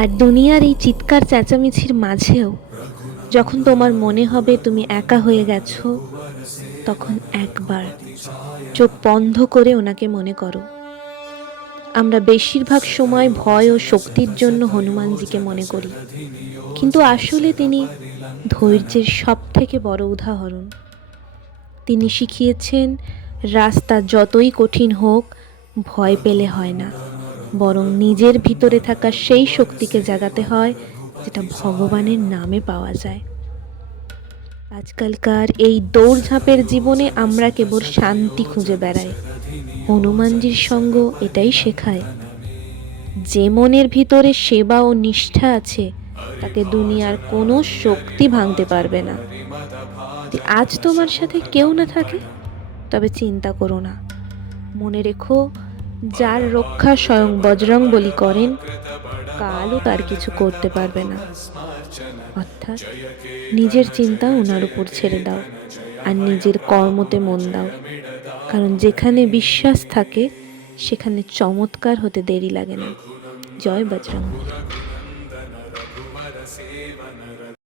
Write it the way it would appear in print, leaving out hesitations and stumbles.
আর দুনিয়ার এই চিৎকার চেঁচামেচির মাঝেও যখন তোমার মনে হবে তুমি একা হয়ে গেছো, তখন একবার চোখ বন্ধ করে ওনাকে মনে করো। আমরা বেশিরভাগ সময় ভয় ও শক্তির জন্য হনুমানজিকে মনে করি, কিন্তু আসলে তিনি ধৈর্যের সব থেকে বড় উদাহরণ। তিনি শিখিয়েছেন রাস্তা যতই কঠিন হোক, ভয় পেলে হয় না, বরং নিজের ভিতরে থাকা সেই শক্তিকে জাগাতে হয় যেটা ভগবানের নামে পাওয়া যায়। আজকালকার এই দৌড়ঝাঁপের জীবনে আমরা কেবল শান্তি খুঁজে বেড়াই। হনুমানজির সঙ্গ এটাই শেখায়, যে মনের ভিতরে সেবা ও নিষ্ঠা আছে তাকে দুনিয়ার কোনো শক্তি ভাঙতে পারবে না। যদি আজ তোমার সাথে কেউ না থাকে, তবে চিন্তা করো না। মনে রেখো, যার রক্ষা স্বয়ং বজরংবলী করেন, কালও তার কিছু করতে পারবে না। অর্থাৎ নিজের চিন্তা ওনার উপর ছেড়ে দাও আর নিজের কর্মতে মন দাও, কারণ যেখানে বিশ্বাস থাকে সেখানে চমৎকার হতে দেরি লাগে না। জয় বজরংবলী।